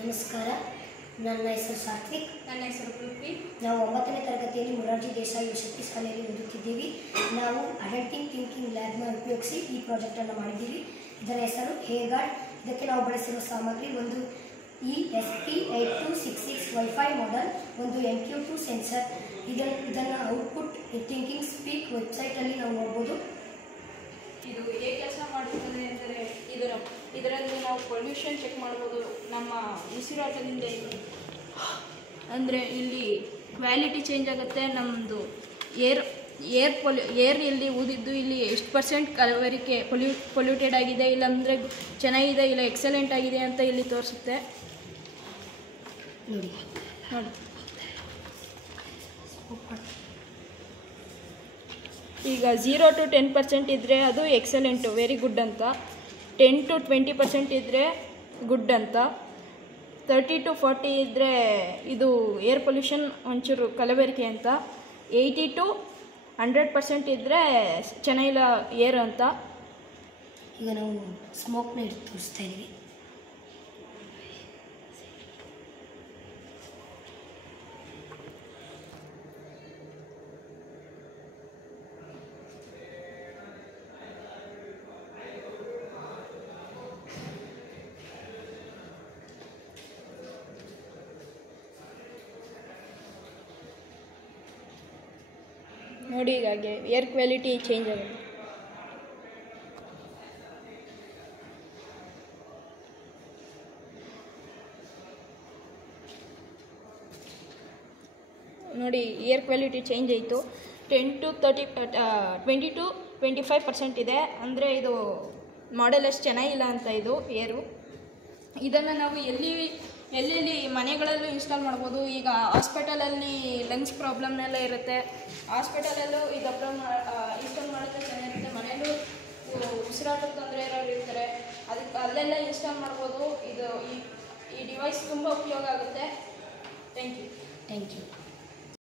ನಮಸ್ಕಾರ. ನನ್ನ ಹೆಸರು ಸಾತ್ವಿಕ್. ನನ್ನ ಹೆಸರು ಪೃಥ್ವಿ. ನಾವು 9ನೇ ತರಗತಿಯಲ್ಲಿ ಮೊರಾರ್ಜಿ ದೇಸಾಯಿ ವಸತಿ ಶಾಲೆಯಲ್ಲಿ ಓದುತ್ತಿದ್ದೀವಿ. ನಾವು ಅಡಲ್ಟಿಂಗ್ ಥಿಂಕಿಂಗ್ ಲ್ಯಾಬ್ನ ಉಪಯೋಗಿಸಿ ಈ ಪ್ರಾಜೆಕ್ಟನ್ನು ಮಾಡಿದ್ದೀವಿ. ಇದರ ಹೆಸರು ಹೇಗಾರ್ಡ್. ಇದಕ್ಕೆ ನಾವು ಬಳಸಿರುವ ಸಾಮಗ್ರಿ ಒಂದು ESP8266 ವೈಫೈ ಮಾಡೆಲ್, ಒಂದು MQ2 ಸೆನ್ಸರ್. ಇದನ್ನು ಔಟ್ಪುಟ್ ಥಿಂಕಿಂಗ್ ಸ್ಪೀಕ್ ವೆಬ್ಸೈಟಲ್ಲಿ ನಾವು ನೋಡ್ಬೋದು. ಇದು ಹೇಗೆ ಕೆಲಸ ಮಾಡುತ್ತದೆ ಅಂದರೆ ಇದರಲ್ಲಿ ನಾವು ಪೊಲ್ಯೂಷನ್ ಚೆಕ್ ಮಾಡ್ಬೋದು. ನಮ್ಮ ಉಸಿರಾಟದಿಂದ ಅಂದರೆ ಇಲ್ಲಿ ಕ್ವಾಲಿಟಿ ಚೇಂಜ್ ಆಗುತ್ತೆ. ನಮ್ಮದು ಏರ್ ಇಲ್ಲಿ ಊದಿದ್ದು ಇಲ್ಲಿ ಎಷ್ಟು ಪರ್ಸೆಂಟ್ ಕಲಬೆರಕೆ ಪೊಲ್ಯೂಟೆಡ್ ಆಗಿದೆ, ಇಲ್ಲಾಂದರೆ ಚೆನ್ನಾಗಿದೆ, ಇಲ್ಲ ಎಕ್ಸಲೆಂಟ್ ಆಗಿದೆ ಅಂತ ಇಲ್ಲಿ ತೋರಿಸುತ್ತೆ. ನೋಡಿ. ಈಗ 0 to 10% ಇದ್ದರೆ ಅದು ಎಕ್ಸಲೆಂಟು, ವೆರಿ ಗುಡ್ ಅಂತ. 10 to 20% ಇದ್ದರೆ ಗುಡ್ ಅಂತ. 30 to 40 ಇದ್ದರೆ ಇದು ಏರ್ ಪೊಲ್ಯೂಷನ್ ಒಂಚೂರು ಕಲಬೆರಕೆ ಅಂತ. 80 to 100% ಇದ್ದರೆ ಚೆನ್ನಾಗಿಲ್ಲ ಏರ್ ಅಂತ. ಈಗ ನಾವು ಸ್ಮೋಕ್ನ ತೋರಿಸ್ತಾ ಇದ್ದೀವಿ. ನೋಡಿ, ಹೀಗಾಗಿ ಏರ್ ಕ್ವಾಲಿಟಿ ಚೇಂಜ್ ಆಗುತ್ತೆ. ನೋಡಿ, ಏರ್ ಕ್ವಾಲಿಟಿ ಚೇಂಜ್ ಆಯಿತು. 20 to 25% ಇದೆ. ಅಂದರೆ ಇದು ಮಾಡೆಲ್ ಅಷ್ಟು ಚೆನ್ನಾಗಿಲ್ಲ ಅಂತ ಇದು ಏರು. ಇದನ್ನು ನಾವು ಎಲ್ಲೆಲ್ಲಿ ಮನೆಗಳಲ್ಲೂ ಇನ್ಸ್ಟಾಲ್ ಮಾಡ್ಬೋದು. ಈಗ ಹಾಸ್ಪಿಟಲಲ್ಲಿ ಲಂಗ್ಸ್ ಪ್ರಾಬ್ಲಮ್ನೆಲ್ಲ ಇರುತ್ತೆ, ಹಾಸ್ಪಿಟಲಲ್ಲೂ ಇದು ಇನ್ಸ್ಟಾಲ್ ಮಾಡಿದ್ರೆ ಚೆನ್ನಾಗಿರುತ್ತೆ. ಮನೆಯಲ್ಲೂ ಉಸಿರಾಟದ ತೊಂದರೆ ಇರೋರು ಇರ್ತಾರೆ, ಅದಕ್ಕೆ ಅಲ್ಲೆಲ್ಲ ಇನ್ಸ್ಟಾಲ್ ಮಾಡ್ಬೋದು. ಈ ಡಿವೈಸ್ ತುಂಬ ಉಪಯೋಗ ಆಗುತ್ತೆ. Thank you.